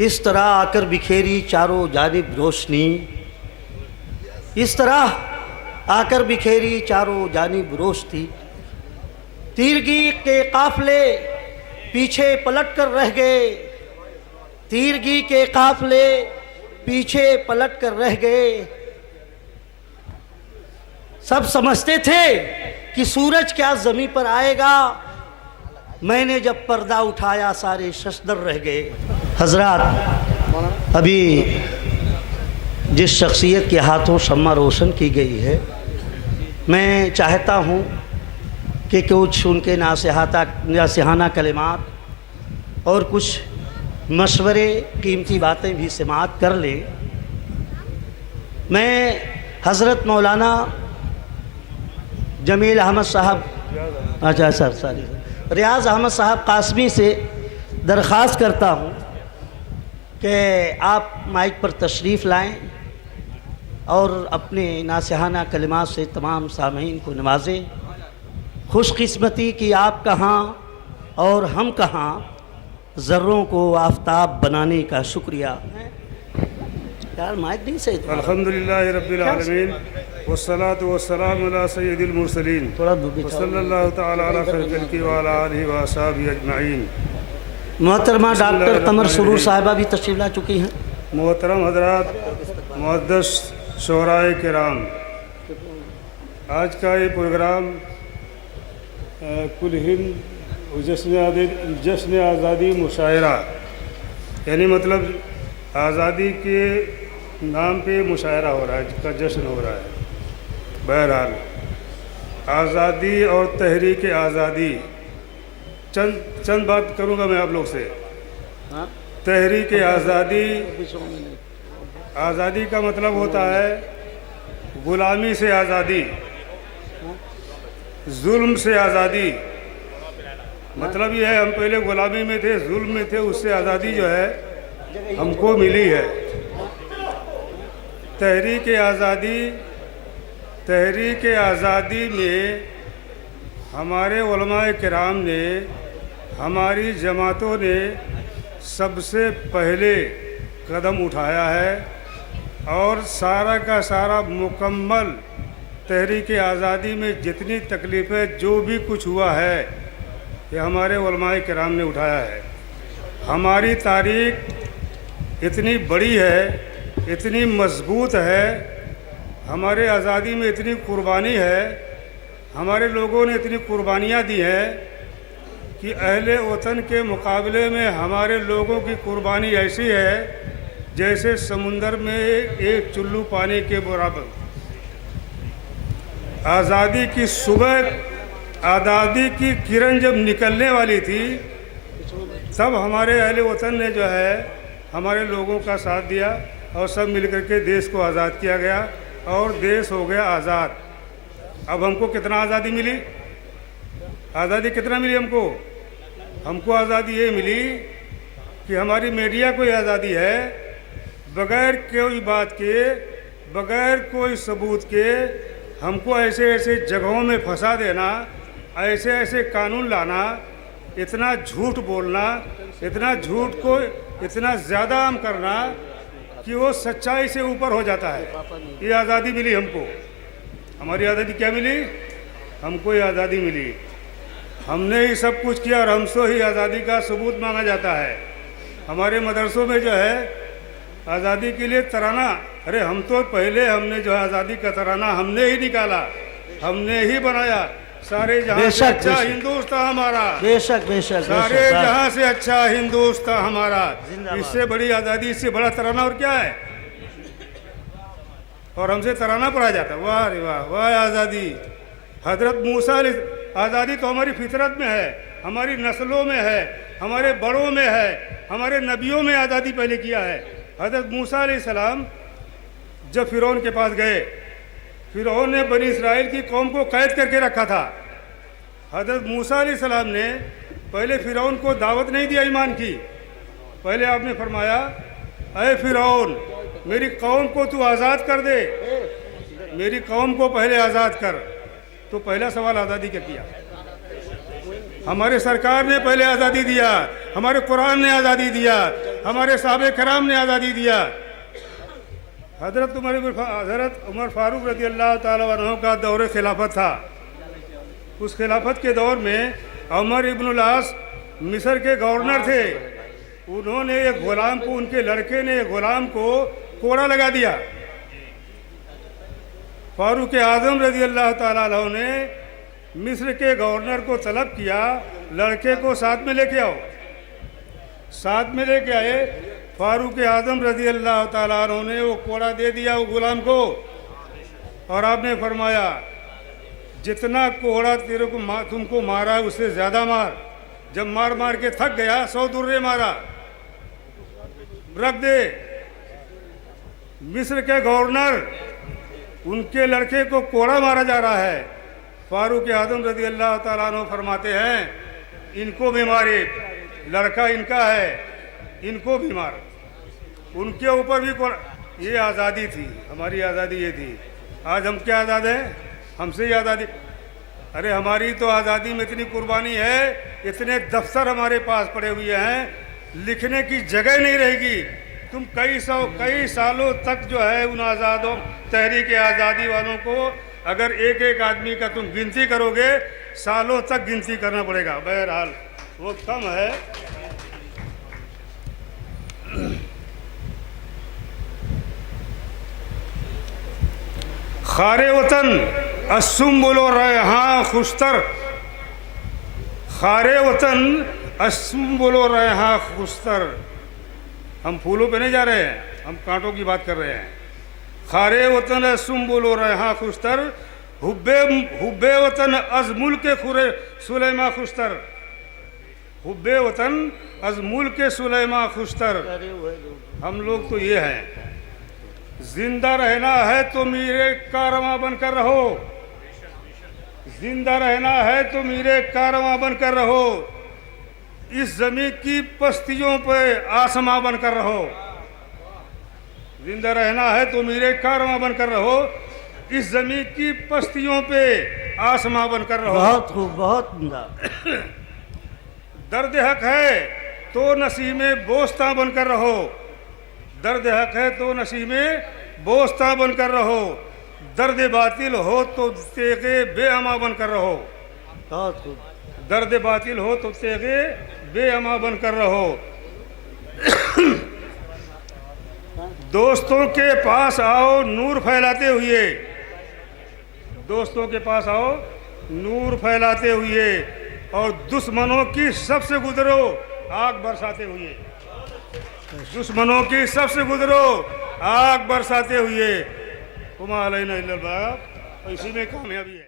इस तरह आकर बिखेरी चारों जानिब रोशनी, इस तरह आकर बिखेरी चारों जानिब रोशनी। तीरगी के काफले पीछे पलट कर रह गए, तीरगी के काफले पीछे पलट कर रह गए। सब समझते थे कि सूरज क्या ज़मीन पर आएगा, मैंने जब पर्दा उठाया सारे शशदर रह गए। हजरात, अभी जिस शख्सियत के हाथों शम्मा रोशन की गई है, मैं चाहता हूँ कि कुछ उनके नासिहाना कलिमात और कुछ मशवरे, कीमती बातें भी समाअत कर लें। मैं हज़रत मौलाना जमील अहमद साहब, अच्छा सर सॉरी, रियाज अहमद साहब कासमी से दरख्वास्त करता हूँ कि आप माइक पर तशरीफ़ लाएं और अपने नासिहाना कलिमात से तमाम सामीन को नवाजें। खुशकिस्मती कि आप कहाँ और हम कहाँ, ज़र्रों को आफताब बनाने का शुक्रिया। यार माइक नहीं सही। अल्हम्दुलिल्लाह रब्बिल आलमीन वस्सलातु वस्सलामु अला सय्यिदिल मुरसलीन सल्लल्लाहु तआला अला खैरिल खल्क़ि व अला आलिहि व अस्हाबिहि अजमईन। मोहतरमा डॉक्टर कमर सुरूर साहिबा भी तशरीफ़ ला चुकी हैं। मोहतरम हजरात, मुक़द्दस शोहराए किराम, आज का ये प्रोग्राम कुल हिंद जश्न आज़ादी मुशायरा, यानी मतलब आज़ादी के नाम पे मुशायरा हो रहा है, जिसका जश्न हो रहा है। बहरहाल आज़ादी और तहरीक आज़ादी, चंद बात करूँगा मैं आप लोग से। तहरीक आज़ादी, आज़ादी का मतलब होता है गुलामी से आज़ादी, जुल्म से आज़ादी। मतलब ये है, हम पहले गुलामी में थे, जुल्म में थे, उससे आज़ादी जो है हमको मिली है। तहरीक आज़ादी, तहरीक आज़ादी में हमारे उलमाए किराम ने, हमारी जमातों ने सबसे पहले कदम उठाया है और सारा का सारा मुकम्मल तहरीक आज़ादी में जितनी तकलीफ़ें, जो भी कुछ हुआ है, ये हमारे उलमाए किराम ने उठाया है। हमारी तारीख़ इतनी बड़ी है, इतनी मजबूत है, हमारे आज़ादी में इतनी कुर्बानी है, हमारे लोगों ने इतनी कुर्बानियाँ दी हैं कि अहले वतन के मुकाबले में हमारे लोगों की कुर्बानी ऐसी है जैसे समुंदर में एक चुल्लू पानी के बराबर। आज़ादी की सुबह, आज़ादी की किरण जब निकलने वाली थी, तब हमारे अहले वतन ने जो है हमारे लोगों का साथ दिया और सब मिलकर के देश को आज़ाद किया गया और देश हो गया आज़ाद। अब हमको कितना आज़ादी मिली? आज़ादी कितना मिली हमको? हमको आज़ादी ये मिली कि हमारी मीडिया को आज़ादी है, बग़ैर कोई बात के, बग़ैर कोई सबूत के हमको ऐसे ऐसे जगहों में फंसा देना, ऐसे ऐसे कानून लाना, इतना झूठ बोलना, इतना झूठ को इतना ज़्यादा आम करना कि वो सच्चाई से ऊपर हो जाता है। ये आज़ादी मिली हमको। हमारी आज़ादी क्या मिली? हमको ये आज़ादी मिली। हमने ही सब कुछ किया और हमसे ही आज़ादी का सबूत मांगा जाता है। हमारे मदरसों में जो है आज़ादी के लिए तराना, अरे हम तो पहले हमने जो है आज़ादी का तराना हमने ही निकाला, हमने ही बनाया, सारे जहां से बेशक, अच्छा बेशक। हिंदुस्तान हमारा, बेशक बेशक सारे बेशक। जहां से अच्छा हिंदुस्तान हमारा। जिंदाबाद। इससे बड़ी आज़ादी, इससे बड़ा तराना और क्या है? और हमसे तराना पढ़ा जाता, वाह रे वाह, वाह आज़ादी। हजरत मूसा आज़ादी तो हमारी फितरत में है, हमारी नस्लों में है, हमारे बड़ों में है, हमारे नबियों में आज़ादी पहले किया है। हजरत मूसा अलैहिस्सलाम जब फिरौन के पास गए, फिरौन ने बनी इसराइल की कौम को कैद करके रखा था। हजरत मूसा अलैहिस्सलाम ने पहले फिरौन को दावत नहीं दिया ईमान की। पहले आपने फरमाया, अरे फिरौन, मेरी कौम को तू आज़ाद कर दे, मेरी कौम को पहले आज़ाद कर। तो पहला सवाल आज़ादी का किया। हमारे सरकार ने पहले आज़ादी दिया, हमारे कुरान ने आज़ादी दिया, हमारे साहबे कराम ने आज़ादी दिया। हज़रत उमर फारूक रज़ी अल्लाह ताला अन्हु का दौर खिलाफत था। उस खिलाफत के दौर में उमर इब्नुल आस मिस्र के गवर्नर थे। उन्होंने एक गुलाम को, उनके लड़के ने एक गुलाम को कोड़ा लगा दिया। फारूक आज़म रज़ी अल्लाह ताला अन्हु ने मिस्र के गवर्नर को तलब किया, लड़के को साथ में लेके आओ। साथ में लेके आए। फारूक आज़म रज़ी अल्लाह ताला अन्हु ने वो कोड़ा दे दिया वो गुलाम को, और आपने फरमाया, जितना कोड़ा तेरे को तुमको मारा उससे ज़्यादा मार। जब मार मार के थक गया, 100 दुर्रे मारा, रख दे। मिस्र के गवर्नर, उनके लड़के को कोड़ा मारा जा रहा है। फारूक आज़म रज़ी अल्लाह ताला अन्हु फरमाते हैं, इनको भी मारे, लड़का इनका है, इनको भी मार। उनके ऊपर भी ये आज़ादी थी, हमारी आज़ादी ये थी। आज हम क्या आज़ाद हैं? हमसे ही आज़ादी। अरे हमारी तो आज़ादी में इतनी कुर्बानी है, इतने दफ्तर हमारे पास पड़े हुए हैं, लिखने की जगह नहीं रहेगी। तुम कई सालों तक जो है उन आज़ादों, तहरीक आज़ादी वालों को अगर एक एक आदमी का तुम गिनती करोगे, सालों तक गिनती करना पड़ेगा। बहरहाल वो कम है। खारे वतन अस्सुम्बुल रैहां खुश्तर, खारे वतन अस्सुम्बुल रैहां खुश्तर। हम फूलों पे नहीं जा रहे हैं, हम कांटों की बात कर रहे हैं। खारे वतन अस्सुम्बुल रैहां खुश्तर, हुब्बे वतन अज़मुल के खुरे सुलेमा खुश्तर, हुब्बे वतन अज़मुल के सुलेमा खुश्तर। हम लोग तो ये हैं, जिंदा रहना है तो मेरे कारवां बनकर रहो, जिंदा रहना है तो मेरे कारवां बनकर रहो, इस जमीन की पस्तियों पे आसमां बनकर रहो। जिंदा रहना है तो मेरे कारवां बनकर रहो, इस जमीन की पस्तियों पे आसमां बनकर रहो। बहुत खूब, बहुत उम्दा। दर्द हक है तो नसीमे बोस्ता बनकर रहो, दर्द हक है तो नसीमे बोस्ता बनकर रहो, दर्द बातिल हो तो तेगे बेअमा बनकर रहो। बहुत खूब। दर्द बातिल हो तो तेगे बेअमा बनकर रहो। दोस्तों के पास आओ नूर फैलाते हुए, दोस्तों के पास आओ नूर फैलाते हुए, और दुश्मनों की सबसे गुजरो आग बरसाते हुए, दुश्मनों की सबसे गुजरो आग बरसाते हुए। हुमा अलैना इल्लल बालाग। इसी में कामयाबी है।